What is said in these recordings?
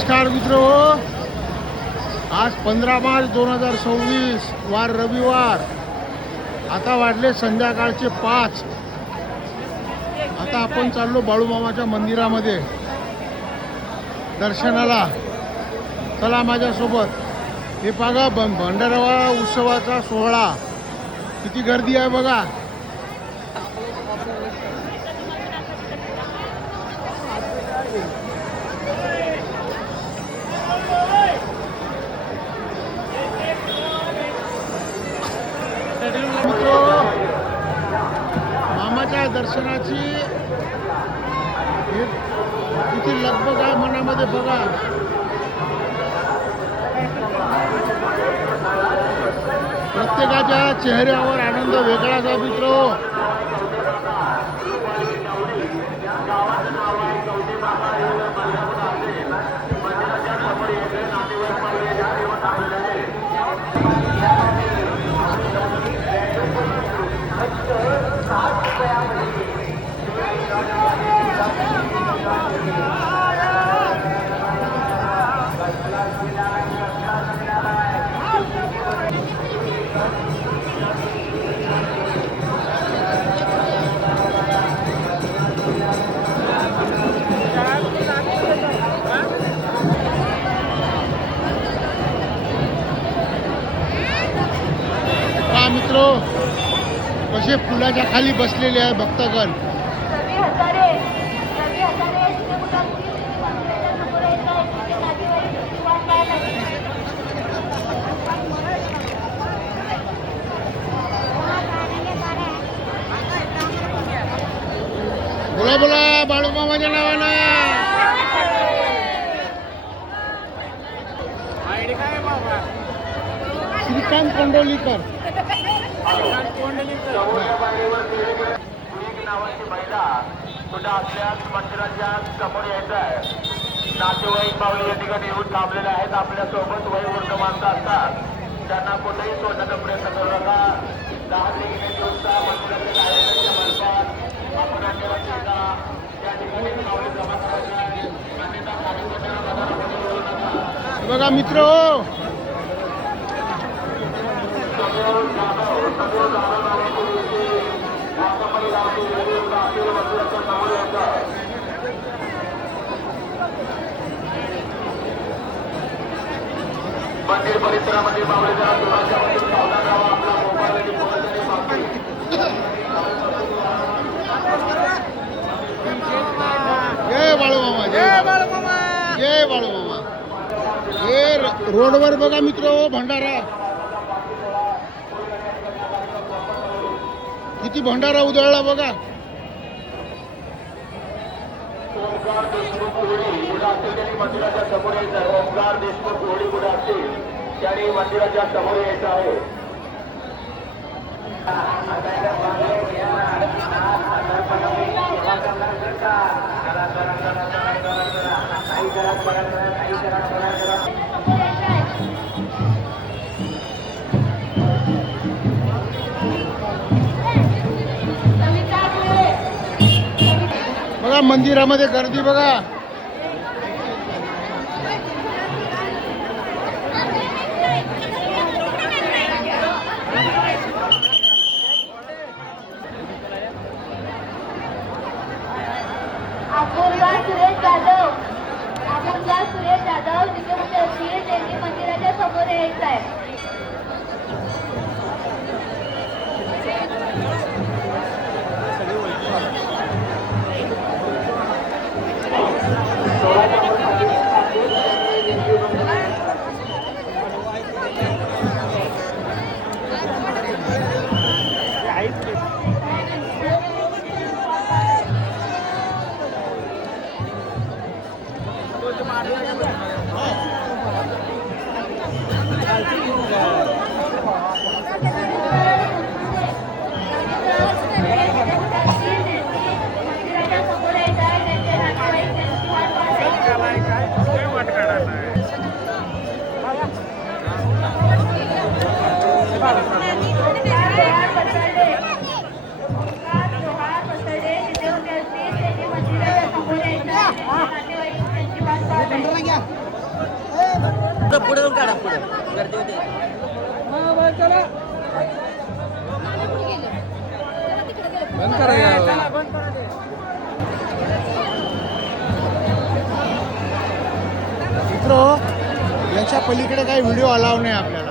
नमस्कार मित्रो, आज 15 मार्च 2026 वार रविवार. आता वाजले संध्याकाळचे 5. आता आपण चाललो बाळूमामाच्या मंदिरामध्ये दर्शनाला. चला माझ्यासोबत. हे बघा भंडारा उत्सवाचा सोहळा, किती गर्दी आहे बघा. मामाच्या दर्शनाची किती लगबग आहे मनामध्ये बघा. प्रत्येकाच्या चेहऱ्यावर आनंद वेगळाच आहे मित्रो. मित्रो कसे पुलाच्या खाली बसलेले आहे भक्तगण. बोला बोला बाळूमामाच्या नावानं. श्रीकांत कोंडोलीकर नावाची महिला सुद्धा असल्यास मंदिराच्या समोर यायचं आहे. नातेवाईक पावले या ठिकाणी येऊन थांबलेले आहेत. आपल्या सोबत वयोवृद्ध माणसं असतात, त्यांना कुठेही सोडण्याचा प्रयत्न करू नका. 10 ते 11 दिवसा मंदिराच्या कार्यक्रमाच्या मार्फत आपण त्या ठिकाणी पावले जमा करायचे आहे. अन्यथा कार्यक्रमाला बाजारामध्ये येऊ नका. बघा मित्र, मंदिर परिसरामध्ये मावळेच्या सावधान राहा. आपला मोबाईल आणि फोनसाठी मागणी. जय बाळूमामा, जय बाळूमामा, जय बाळूमामा. हे रोडवर बघा मित्र भंडारा, किती भंडारा उधळला बघा. ओंकार देशमुख होळी पुढे असतील त्यांनी मंदिराच्या समोर यायचं आहे. ओंकार देशमुख होळी पुढे असतील त्यांनी मंदिराच्या समोर यायचं आहे. बघा मंदिरामध्ये गर्दी बघा. सुरेश जाधव जिथे कुठे असतील त्यांनी मंदिराच्या समोर यायचं आहे. पुढे काढा पुढे गर्दी होते बंद करा मित्र याच्या पलीकडे काही व्हिडिओ अलाव नाही आपल्याला.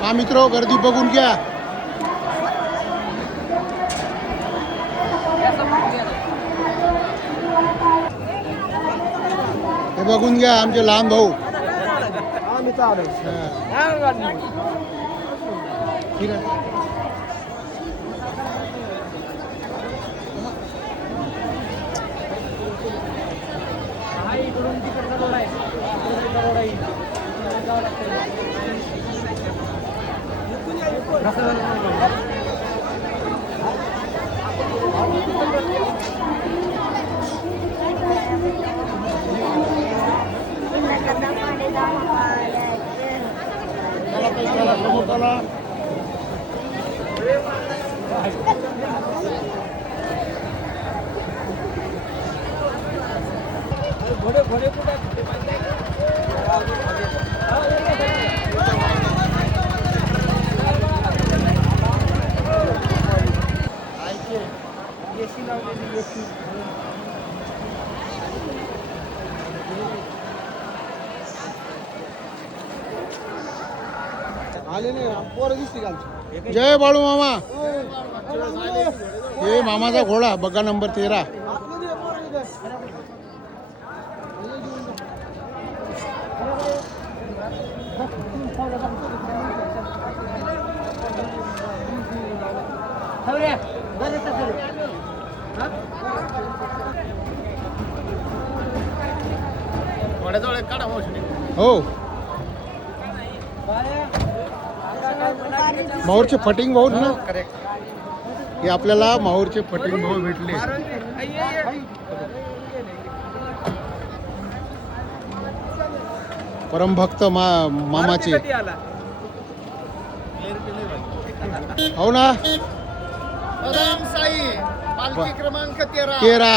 हा मित्र गर्दी बघून घ्या. हे बघून घ्या आमचे लहान भाऊ. ठीक आहे. जय बाळू मामा. हे मामाचा घोडा बघा नंबर 13. हो माहूरचे फटिंग भाऊ ना. हे आपल्याला माहूरचे फटिंग भाऊ भेटले. परमभक्त मामाचे हो ना. बदाम साई पालखी क्रमांक 13 13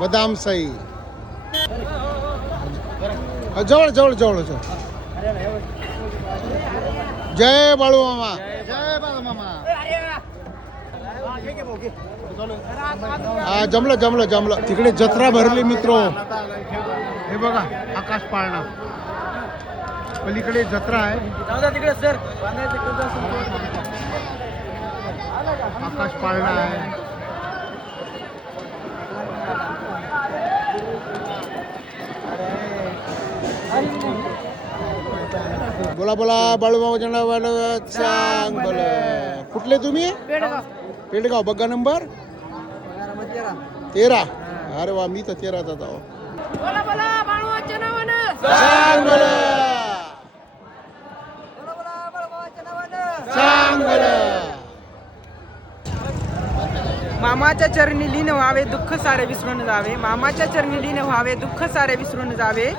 बदाम साई. जवळ जवळ जवळ जवळ. जय बाळू मामा. जय बाळू मामा. हा जमलं जमलं जमलं. तिकडे जत्रा भरली मित्र. हे बघा आकाश पाळणा. पलीकडे जत्रा आहे. तिकडे सर आकाश पाळणा आहे. बोला बोला बाळूमामाच्या नावानं सांग बोला. कुठले तुम्ही? पेडगाव. बघा नंबर 13. अरे वा मी तर 13चा आहो. सांग बोला. सांग बोला. मामाच्या चरणी लीन व्हावे दुःख सारे विसरून जावे. मामाच्या चरणी लीन व्हावे दुःख सारे विसरून जावे.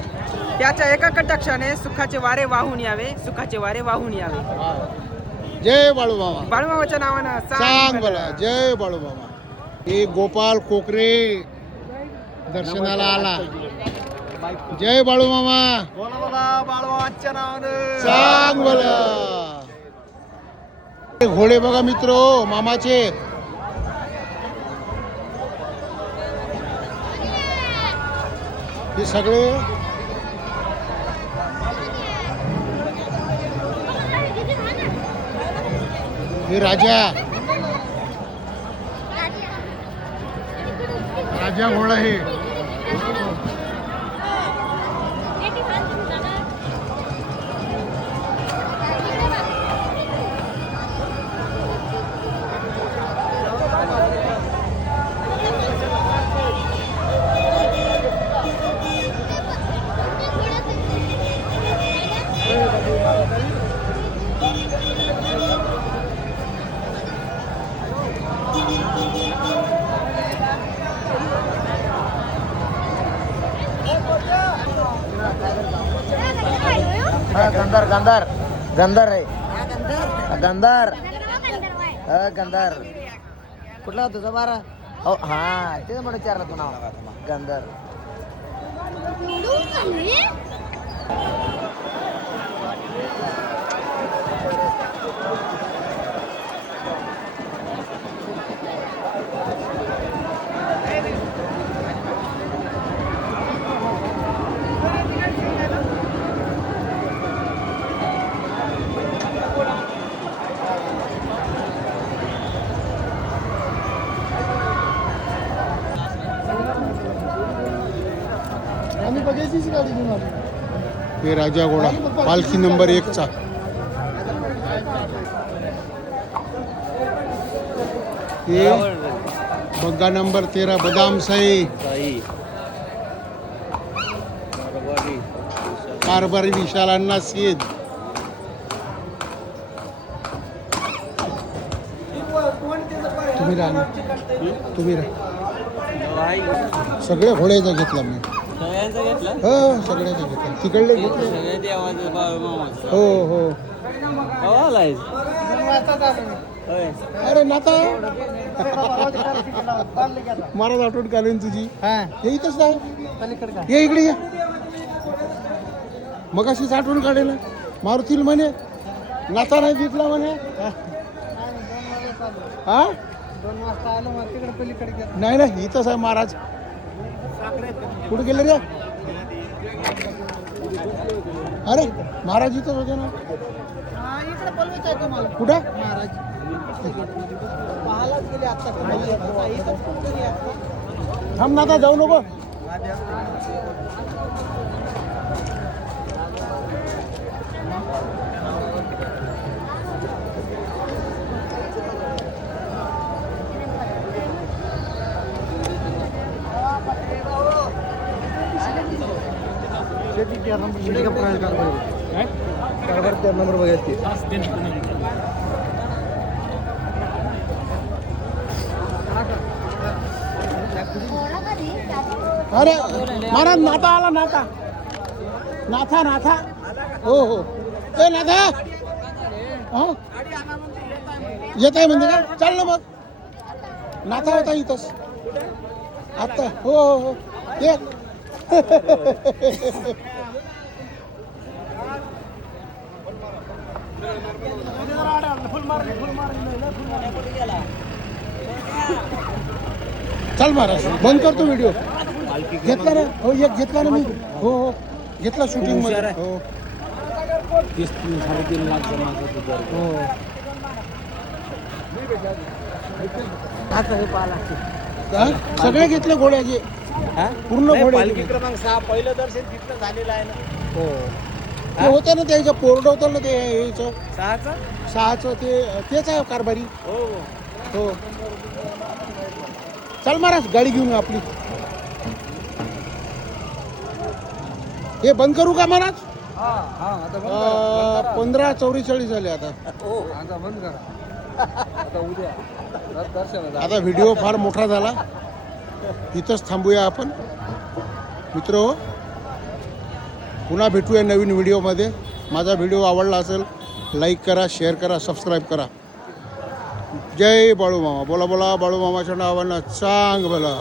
त्याच्या एका कटाक्षाने सुखाचे वारे वाहून यावे. सुखाचे वारे वाहून यावे. जय बाळूमामा. बाळूमामाच्या नावानं सांग बोला. जय बाळूमामा. हे गोपाल कोकरे दर्शनाला आला. जय बाळूमामा. बोला बोला बाळूमामाच्या नावानं. सांग बोला. घोडे बघा मित्र मामाचे. हे सगळे हे राजा घोडा हे. गंधार गंधार गंधार आहे. गंधार गंधार कुठला तुझा बारा? हो हा तेच म्हणून विचारला तू नाव. गंधार. आम्ही बघायचीच गाडी घेऊन आलो. हे राजा घोडा पालखी नंबर 1चा. हे बग्गा नंबर 13 बदाम साई कारभारी विशाल अण्णा सेद. तुम्ही राहा. सगळे घोड्याचा घेतला मी. हो सगळ्याचा घेतला. तिकडले घेतले. हो हो. अरे नाता महाराज आठवण काढून तुझी. हे इथंच नाही. ये इकडे ये. मग अशीच आठवण काढेल. मारुतील म्हणे नाता नाही घेतला म्हणे. हा 2 वाजता आलो मग तिकडे पलीकडे गेलो. नाही नाही इथंच आहे महाराज. कुठे गेले रे? अरे महाराज इथंच होते ना. इकडे बोलवायचं आहे तुम्हाला. कुठं? महाराज पाहायलाच गेले आता. इथंच कुठेतरी आहे. थांब नाता जाऊ नको. नंबर बघायचे. अरे महाराज नाथा आला. नाथा नाथा नाथा. हो हो. ए नाथा हा येत आहे म्हणजे का? चाल ना मग. नाथा होता इथंच आता. हो हो हो. ये चल महाराज बंद करतो व्हिडिओ. घेतला ना हो, एक घेतला ना मी. हो हो घेतला शूटिंग मध्ये. हो 3-3.5 लाख जमा करतो. हो आता हे पाला. हा? सगळे घेतले घोड्याचे पूर्ण घोडे. पालखी क्रमांक 6 पहिलं दर्शन तिथलं झालेलं आहे ना. हो ते होतं ना त्याचं पोरड होतं ना ते ह्याचं 6चं. 6चं तेच आहे कारभारी. हो हो चल महाराज गाडी घेऊन आपली. हे बंद करू का महाराज? हा आता 15:44 झाले आता. आता बंद करा. आता उद्या दर्शन. आता व्हिडिओ फार मोठा झाला, इथंच थांबूया आपण मित्र. पुन्हा भेटूया नवीन व्हिडिओमध्ये. माझा व्हिडिओ आवडला असेल लाईक करा, शेअर करा, सबस्क्राईब करा. जय बाळूमामा. बोला बोला बाळूमामाच्या नावानं चांग भला.